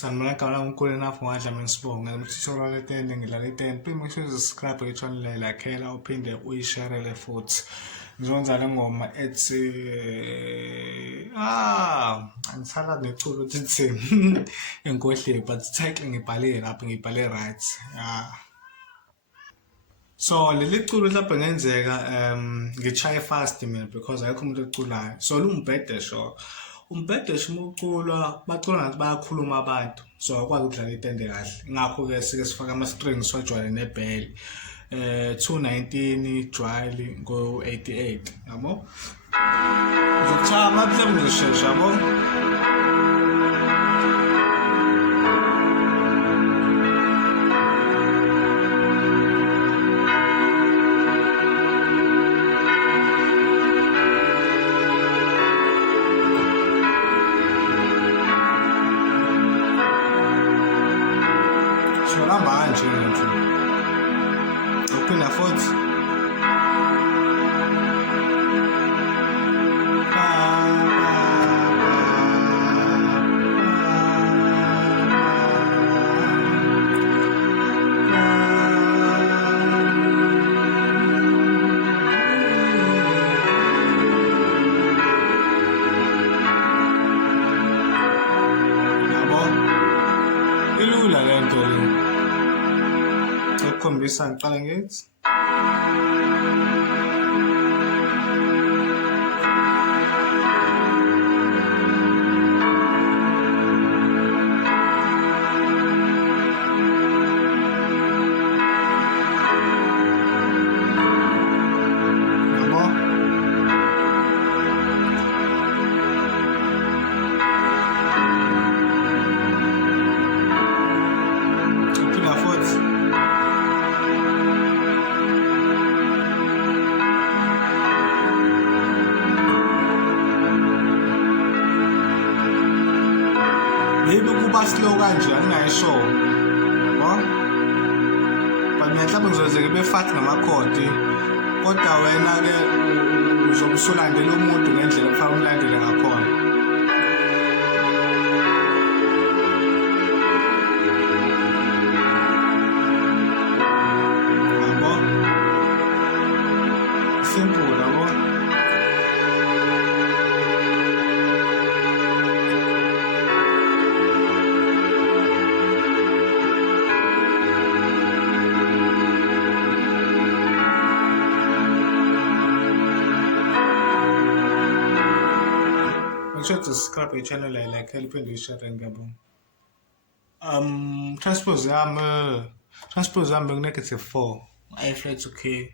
Sanibona kakhulu GoodenoughDlamini sibonga tutorial etende ngidlala itende. Please make sure you subscribe to channel lakhela uphinde uyishare futhi. Ngizonza le ngoma ethi angisala neculo ukuthi enkohle but title ngibhale lapho ngibhale right. So leli culo lapho ngenzeka ngichaye fast mina because ayikho umuntu oculayo. So lumbhede sho. Umbhedesho umuculwa bacula ngathi bayakhuluma abantu so akwazi ukudlala itende kahle ngakho ke sike sifaka ama strings sojwayele nebell 219 jwayeli ngo 88 yabo uzochama mhlawumbe ngishesha yabo manje ngithi uphinda futhi yabo ilula lento le ukukhombisa ngiqala ngithi maybe kuba slow kanje angingayisho yabo but mina mhlawumbe ngizozeke befast ngamakhodi kodwa wena ke uzobe usulandela umuntu ngendlela kufanele umlandele ngakhona yabo simple yabo make sure to subscribe to channel like help and share ngiyabonga. Transpose yami -4 I flight okay.